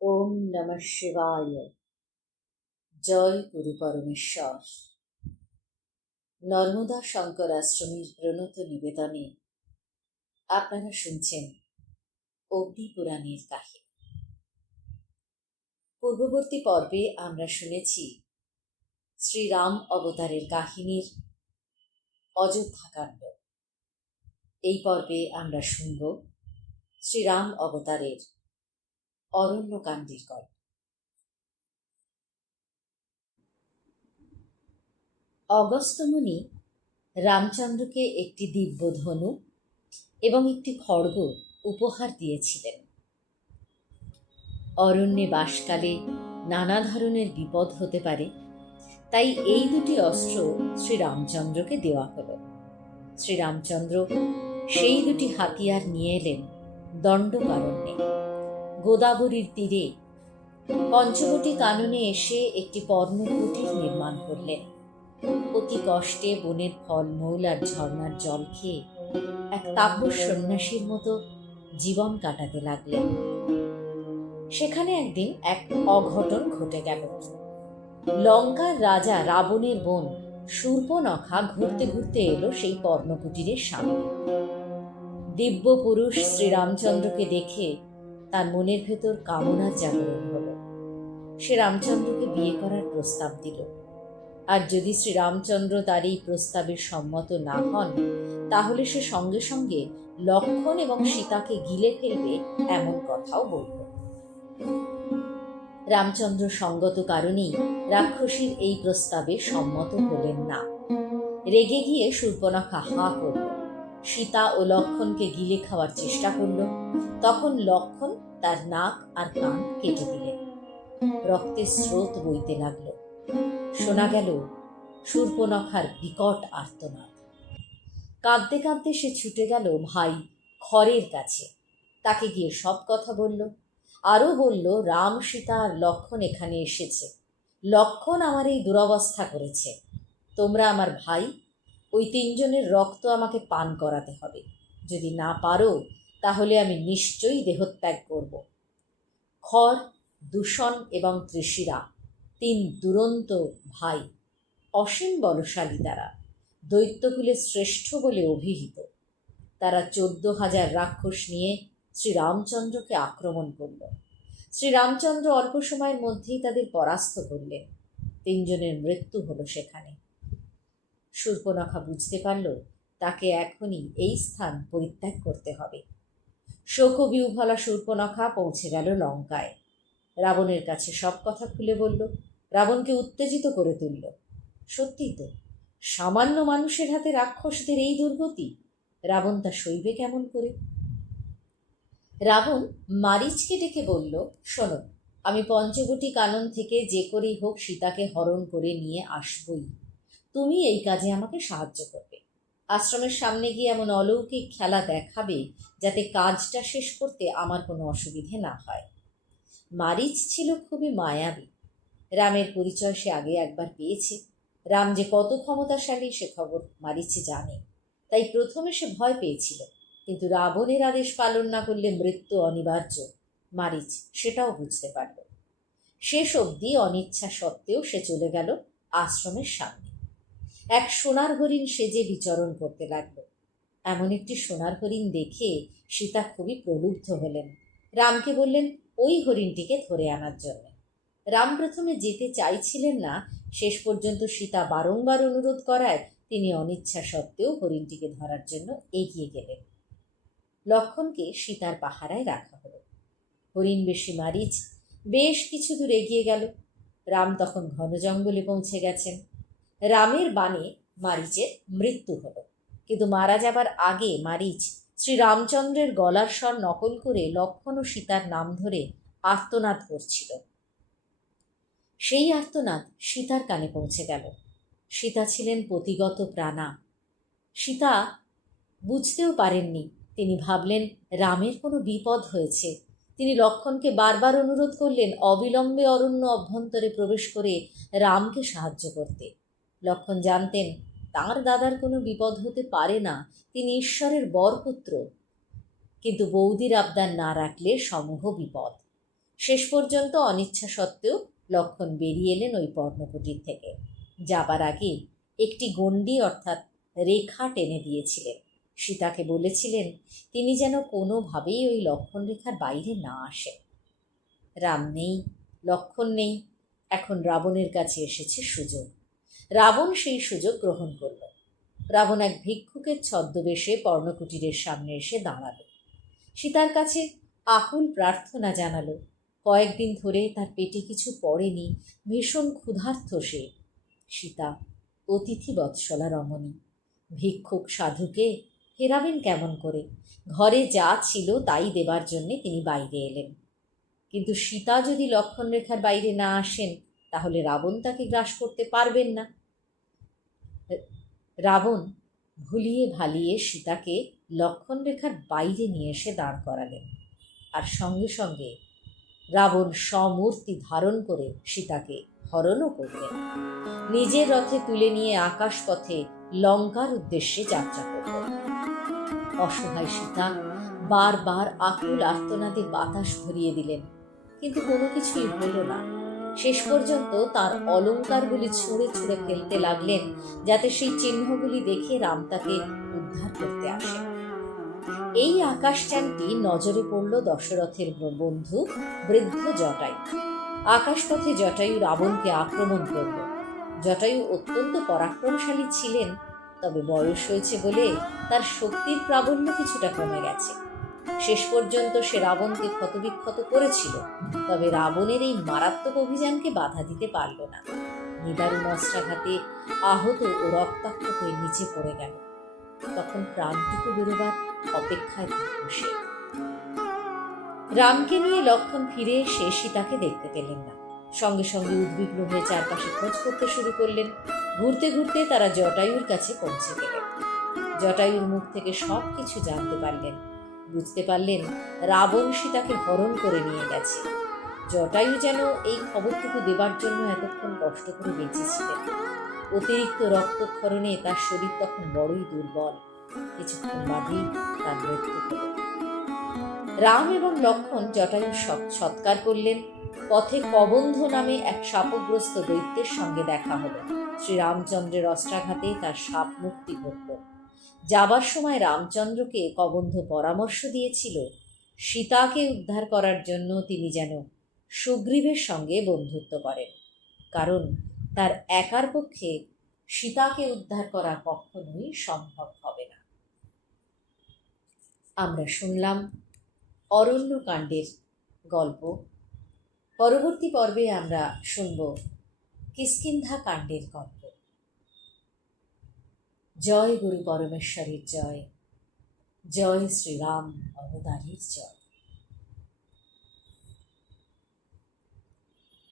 ওম নম শিবায়। জয় গুরু পরমেশ্বর। নর্মদা শঙ্কর আশ্রমের প্রণত নিবেদনে আপনারা শুনছেন পুরাণের কাহিনী। পূর্ববর্তী পর্বে আমরা শুনেছি শ্রীরাম অবতারের কাহিনীর অযোধ্যাকাণ্ড এই পর্বে আমরা শুনব শ্রীরাম অবতারের অরণ্যকাণ্ডের গল্প অগস্ত্যমুনি রামচন্দ্রকে একটি দিব্য ধনু এবং একটি খড়গ উপহার দিয়েছিলেন। অরণ্যে বাসকালে নানা ধরনের বিপদ হতে পারে, তাই এই দুটি অস্ত্র শ্রীরামচন্দ্রকে দেওয়া হলো। শ্রীরামচন্দ্র সেই দুটি হাতিয়ার নিয়ে এলেন দণ্ডকারণ্যে। গোদাবরীর তীরে। পঞ্চবটি কাননে এসে একটি পর্ণকুটির নির্মাণ করলেন। অতি কষ্টে বনের ফলমূল আর ঝর্ণার জল খেয়ে এক তাপস সন্ন্যাসীর মতো জীবন কাটাতে লাগলেন। সেখানে একদিন এক অঘটন ঘটে গেল। লঙ্কার রাজা রাবণের বোন সূর্পনখা ঘুরতে ঘুরতে এলো সেই পর্ণকুটিরের সামনে। দিব্য পুরুষ শ্রীরামচন্দ্রকে দেখে তার মনের ভেতর কামনার জাগরণ হলো। সে রামচন্দ্রকে বিয়ে করার প্রস্তাব দিল। আর যদি শ্রীরামচন্দ্র তার এই প্রস্তাবে সম্মত না হন, তাহলে সে সঙ্গে সঙ্গে লক্ষণ এবং সীতাকে গিলে ফেলবে এমন কথাও বলল। রামচন্দ্র সঙ্গত কারণেই রাক্ষসীর এই প্রস্তাবে সম্মত হলেন না। রেগে গিয়ে সূর্পনখা হা করল। সীতা ও লক্ষণকে গিলে খাওয়ার চেষ্টা করল। তখন লক্ষণ তার নাক আর কান কেটে দিলেন রক্তের স্রোত বইতে লাগল। শোনা গেল সূর্পনখার বিকট আর্তনাদ। কাঁদতে কাঁদতে সে ছুটে গেল ভাই খড়ের কাছে। তাকে গিয়ে সব কথা বলল। আরও বলল, রাম সীতা আর লক্ষণ এখানে এসেছে। লক্ষণ আমার এই দুরবস্থা করেছে। তোমরা আমার ভাই, ওই তিনজনের রক্ত আমাকে পান করাতে হবে। যদি না পারো তাহলে আমি নিশ্চয়ই দেহত্যাগ করব। খড় দূষণ এবং তৃষিরা, তিন দুরন্ত ভাই, অসীম বলশালী তারা, দৈত্যকুলে শ্রেষ্ঠ বলে অভিহিত। তারা চোদ্দ হাজার রাক্ষস নিয়ে শ্রীরামচন্দ্রকে আক্রমণ করল। শ্রীরামচন্দ্র অল্প সময়ের মধ্যেই তাদের পরাস্ত করলেন। তিনজনের মৃত্যু হলো সেখানে। সূর্পনখা বুঝতে পারল, তাকে এখনই এই স্থান পরিত্যাগ করতে হবে। শোকবিউভলা সূর্পনখা পৌঁছে গেল লঙ্কায়। রাবণের কাছে সব কথা খুলে বলল, রাবণকে উত্তেজিত করে তুলল। সত্যিই তো, সামান্য মানুষের হাতে রাক্ষসদের এই দুর্গতি, রাবণ তা সইবে কেমন করে? রাবণ মারিচকে ডেকে বলল, শোনো, আমি পঞ্চবটি কানন থেকে যে করেই হোক সীতাকে হরণ করে নিয়ে আসবই। তুমি এই কাজে আমাকে সাহায্য করবে। আশ্রমের সামনে গিয়ে এমন অলৌকিক খেলা দেখাবে যাতে কাজটা শেষ করতে আমার কোনো অসুবিধে না হয়। মারিচ ছিল খুবই মায়াবী। রামের পরিচয় সে আগে একবার পেয়েছে। রাম যে কত ক্ষমতাশালী, সে খবর মারিচে জানে। তাই প্রথমে সে ভয় পেয়েছিল, কিন্তু রাবণের আদেশ পালন না করলে মৃত্যু অনিবার্য। মারিচ সেটাও বুঝতে পারল। শেষ অবধি অনিচ্ছা সত্ত্বেও সে চলে গেল আশ্রমের সামনে। এক সোনার হরিণ সেজে বিচরণ করতে লাগল। এমন একটি সোনার হরিণ দেখে সীতা খুবই প্রলুব্ধ হলেন। রামকে বললেন, ওই হরিণটিকে ধরে আনার জন্য। রাম প্রথমে যেতে চাইছিলেন না, শেষ পর্যন্ত সীতা বারংবার অনুরোধ করায় তিনি অনিচ্ছা সত্ত্বেও হরিণটিকে ধরার জন্য এগিয়ে গেলেন। লক্ষণকে সীতার পাহারায় রাখা হলো। হরিণ বেশি মারিচ, বেশ কিছু দূর এগিয়ে গেল। রাম তখন ঘন জঙ্গলে পৌঁছে গেছেন। রামের বাণে মারিচের মৃত্যু হলো। কিন্তু মারা যাবার আগে মারিচ শ্রী রামচন্দ্রের গলার স্বর নকল করে লক্ষণ ও সীতার নাম ধরে আর্তনাদ করছিল। সেই আর্তনাদ সীতার কানে পৌঁছে গেল। সীতা ছিলেন পতিগত প্রাণা। সীতা বুঝতেও পারেননি। তিনি ভাবলেন, রামের কোনো বিপদ হয়েছে। তিনি লক্ষণকে বারবার অনুরোধ করলেন অবিলম্বে অরণ্য অভ্যন্তরে প্রবেশ করে রামকে সাহায্য করতে। লক্ষণ জানতেন, তাঁর দাদার কোনো বিপদ হতে পারে না, তিনি ঈশ্বরের বরপুত্র। কিন্তু বৌদির আবদার না রাখলে সমূহ বিপদ। শেষ পর্যন্ত অনিচ্ছা সত্ত্বেও লক্ষণ বেরিয়ে এলেন ওই পর্ণকুটির থেকে। যাবার আগে একটি গণ্ডি অর্থাৎ রেখা টেনে দিয়েছিলেন। সীতাকে বলেছিলেন, তিনি যেন কোনোভাবেই ওই লক্ষণ রেখার বাইরে না আসে। রাম নেই, লক্ষণ নেই, এখন রাবণের কাছে এসেছে সুযোগ। রাবণ সেই সুযোগ গ্রহণ করল। রাবণ এক ভিক্ষুকের ছদ্মবেশে পর্ণকুটিরের সামনে এসে দাঁড়াল। সীতার কাছে আকুল প্রার্থনা জানালো। কয়েকদিন ধরে তার পেটে কিছু পড়েনি, ভীষণ ক্ষুধার্থ সে। সীতা, অতিথি বৎসলা রমণী, ভিক্ষুক সাধুকে ফেরাবেন কেমন করে? ঘরে যা ছিল তাই দেবার জন্যে তিনি বাইরে এলেন। কিন্তু সীতা যদি লক্ষণ রেখার বাইরে না আসেন, তাহলে রাবণ তাকে গ্রাস করতে পারবেন না। রাবণ ভুলিয়ে ভালিয়ে সীতাকে লক্ষণ রেখার বাইরে নিয়ে এসে দাঁড় করালেন। আর সঙ্গে সঙ্গে রাবণ সমূর্তি ধারণ করে সীতাকে হরণও করলেন। নিজের রথে তুলে নিয়ে আকাশ পথে লঙ্কার উদ্দেশ্যে যাত্রা করলেন। অসহায় সীতা বারবার আকুল আর্তনাদে বাতাস ভরিয়ে দিলেন, কিন্তু কোনো কিছুই হল না। শেষ পর্যন্ত তার অলঙ্কারগুলি ছুঁড়ে ছুঁড়ে ফেলতে লাগলেন, যাতে সেই চিহ্নগুলি দেখে রাম তাকে উদ্ধার করতে আসে। এই আকাশযানটি নজরে পড়ল দশরথের বন্ধু বৃদ্ধ জটায়ু। আকাশপথে জটায়ু রাবণকে আক্রমণ করল। জটায়ু অত্যন্ত পরাক্রমশালী ছিলেন, তবে বয়স হয়েছে বলে তার শক্তির প্রাবল্য কিছুটা কমে গেছে। শেষ পর্যন্ত সে রাবণকে ক্ষতবিক্ষত করেছিল, তবে রাবণের এই মারাত্মক অভিযানকে বাধা দিতে পারল না। নিদারুণ অস্ত্রাঘাতে আহত ও রক্তাক্ত হয়ে নিচে পড়ে গেল। তখন প্রাণটুকু বেরোবার অপেক্ষায় থাকল সে। রামকে নিয়ে লক্ষণ ফিরে এসে সীতাকে দেখতে পেলেন না। সঙ্গে সঙ্গে উদ্বিগ্ন হয়ে চারপাশে খোঁজ করতে শুরু করলেন। ঘুরতে ঘুরতে তারা জটায়ুর কাছে পৌঁছে গেলেন। জটায়ুর মুখ থেকে সব কিছু জানতে পারলেন। বুঝতে পারলেন রাবণ সীতাকে হরণ করে নিয়ে গেছে। জটায়ু যেন এই খবরটুকু দেবার জন্য এতক্ষণ কষ্ট করে বেঁচেছিলেন। অতিরিক্ত রক্তক্ষরণে তার শরীর তখন বড়ই দুর্বল। কিছুক্ষণ বাদেই তার মৃত্যু হল। রাম এবং লক্ষণ জটায়ু সৎকার করলেন। পথে কবন্ধ নামে এক সাপগ্রস্ত দৈত্যের সঙ্গে দেখা হলো। শ্রীরামচন্দ্রের অস্ত্রাঘাতে তার সাপ মুক্তি ঘটল। যাবার সময় রামচন্দ্রকে কবন্ধ পরামর্শ দিয়েছিল, সীতাকে উদ্ধার করার জন্য তিনি যেন সুগ্রীবের সঙ্গে বন্ধুত্ব করেন। কারণ তার একার পক্ষে সীতাকে উদ্ধার করা কখনোই সম্ভব হবে না। আমরা শুনলাম অরণ্যকাণ্ডের গল্প। পরবর্তী পর্বে আমরা শুনব কিষ্কিন্ধা কাণ্ডের গল্প। জয় গুরু পরমেশ্বরের জয়। জয় শ্রীরাম অবতারীর জয়।